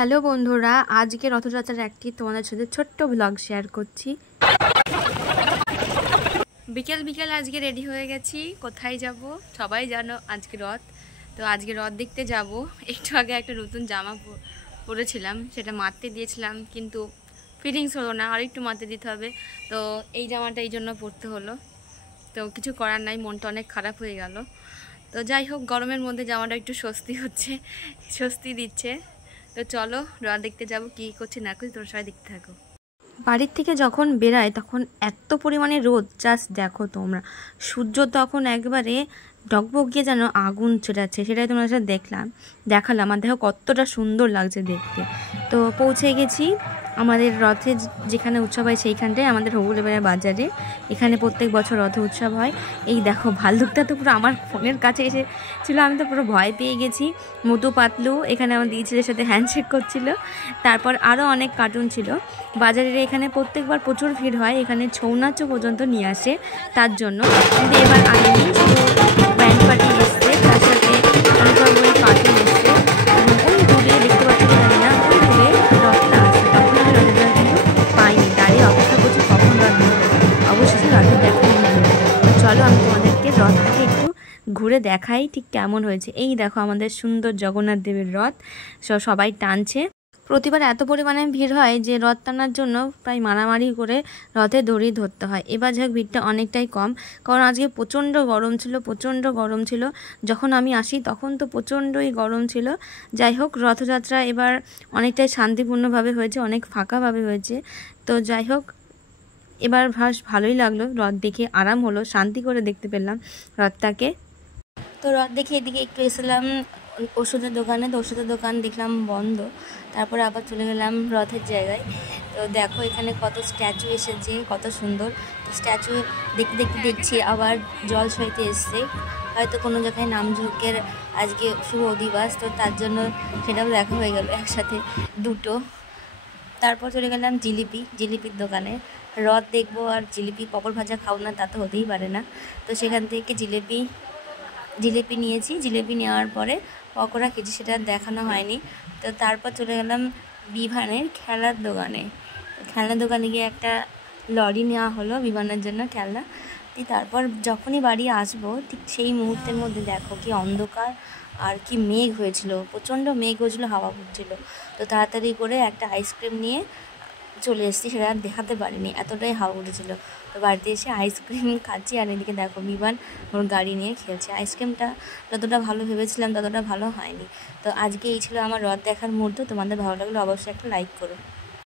Hello বন্ধুরা, আজকে রথযাত্রার একটি তোমাদের সাথে ছোট্ট ব্লগ শেয়ার করছি। বিকেল বিকেল আজকে রেডি হয়ে গেছি। কোথায় যাব সবাই জানো, আজকে রথ। তো আজকে রথ দেখতে যাব। একটু আগে একটা নতুন জামা পরেছিলাম, সেটা মারতে দিয়েছিলাম, কিন্তু ফিটিংস হলো না, আর একটু মারতে দিতে হবে। তো এই জামাটা এই জন্য পরতে হলো। তো কিছু করার নাই, মনটা অনেক খারাপ হয়ে গেল। তো যাই হোক, গরমের মধ্যে জামাটা একটু স্বস্তি হচ্ছে, স্বস্তি দিচ্ছে। তো চলো রথ দেখতে যাব, কি করছি না করছি তোমরা সবাই দেখতে থাকো। বাড়ির থেকে যখন বেরায় তখন এত পরিমাণে রোদ, জাস্ট দেখো তোমরা। সূর্য তখন একবারে ডগবগ গিয়ে যেন আগুন চড়াচ্ছে, সেটাই তোমাদের সাথে দেখালাম। আর দেখো কতটা সুন্দর লাগছে দেখতে। তো পৌঁছে গেছি আমাদের রথে যেখানে উৎসব হয় সেইখানটায়, আমাদের হবুলেবেড়া বাজারে। এখানে প্রত্যেক বছর রথ উৎসব হয়। এই দেখো ভাল্লুকটা তো পুরো আমার ফোনের কাছে এসেছিল, আমি তো পুরো ভয় পেয়ে গেছি। মটু পাতলু এখানে আমার দিদির সাথে হ্যান্ডশেক করছিল। তারপর আরও অনেক কার্টুন ছিল। বাজারের এখানে প্রত্যেকবার প্রচুর ভিড় হয়, এখানে ছৌ নাচও পর্যন্ত নিয়ে আসে তার জন্য। কিন্তু এবার আনেনি, শুধু ব্যান্ড পার্টি এসছে, তার সাথে অনেক রকমের কার্টুন এসছে। এবং ওই দূরে দেখতে পাচ্ছি জানি না, ওই দূরে রথটা আছে। তখন আমি রথটা কিন্তু পাইনি, দাঁড়িয়ে অপেক্ষা করছি কখন রথ দেখবো। অবশেষে রথের দেখা নিয়ে গেল। চলো আমি তোমাদেরকে রথটাকে একটু ঘুরে দেখাই ঠিক কেমন হয়েছে। এই দেখো আমাদের সুন্দর জগন্নাথ দেবের রথ, সবাই টানছে। প্রতিবার এত পরিমাণে ভিড় হয় যে রথ টানার জন্য প্রায় মারামারি করে রথে দড়ি ধরতে হয়। এবার যাক ভিড়টা অনেকটাই কম, কারণ আজকে প্রচণ্ড গরম ছিল। যখন আমি আসি তখন তো প্রচণ্ডই গরম ছিল। যাই হোক, রথযাত্রা এবার অনেকটাই শান্তিপূর্ণভাবে হয়েছে, অনেক ফাঁকাভাবে হয়েছে। তো যাই হোক, এবার ভালোই লাগলো, রথ দেখে আরাম হলো, শান্তি করে দেখতে পেলাম রথটাকে। তো রথ দেখে এদিকে একটু এসেছিলাম ওষুধের দোকানে। তো ওষুধের দোকান দেখলাম বন্ধ, তারপরে আবার চলে গেলাম রথের জায়গায়। তো দেখো এখানে কত স্ট্যাচু এসেছে, কত সুন্দর। তো স্ট্যাচু দেখতে দেখছি আবার জল সইতে এসছে, হয়তো কোনো জায়গায় নামযজ্ঞের আজকে শুভ অধিবাস, তো তার জন্য সেটাও দেখা হয়ে গেল একসাথে দুটো। তারপর চলে গেলাম জিলিপির দোকানে। রথ দেখবো আর জিলিপি পকড় ভাজা খাও না, তা তো হতেই পারে না। তো সেখান থেকে জিলিপি নিয়েছি। জিলিপি নেওয়ার পরে পকোড়া খেয়েছি, সেটা দেখানো হয়নি। তো তারপর চলে গেলাম বিভানের খেলার দোকানে গিয়ে একটা লরি নেওয়া হলো বিভানের জন্য খেলনা। তারপর যখনই বাড়ি আসবো ঠিক সেই মুহূর্তের মধ্যে দেখো কি অন্ধকার আর কি মেঘ হয়েছিল, প্রচণ্ড মেঘ হয়েছিল, হাওয়া পড়ছিল। তো তাড়াতাড়ি করে একটা আইসক্রিম নিয়ে চলে এসেছি, সেটা আর দেখাতে পারিনি, এতটাই হাওয়া উঠেছিল। তো বাড়িতে এসে আইসক্রিম খাচ্ছি, আর এদিকে দেখো বিমান ওর গাড়ি নিয়ে খেলছে। আইসক্রিমটা যতটা ভালো ভেবেছিলাম ততটা ভালো হয়নি। তো আজকে এই ছিল আমার রথ দেখার মুহূর্ত। তোমাদের ভালো লাগলে অবশ্যই একটা লাইক করো।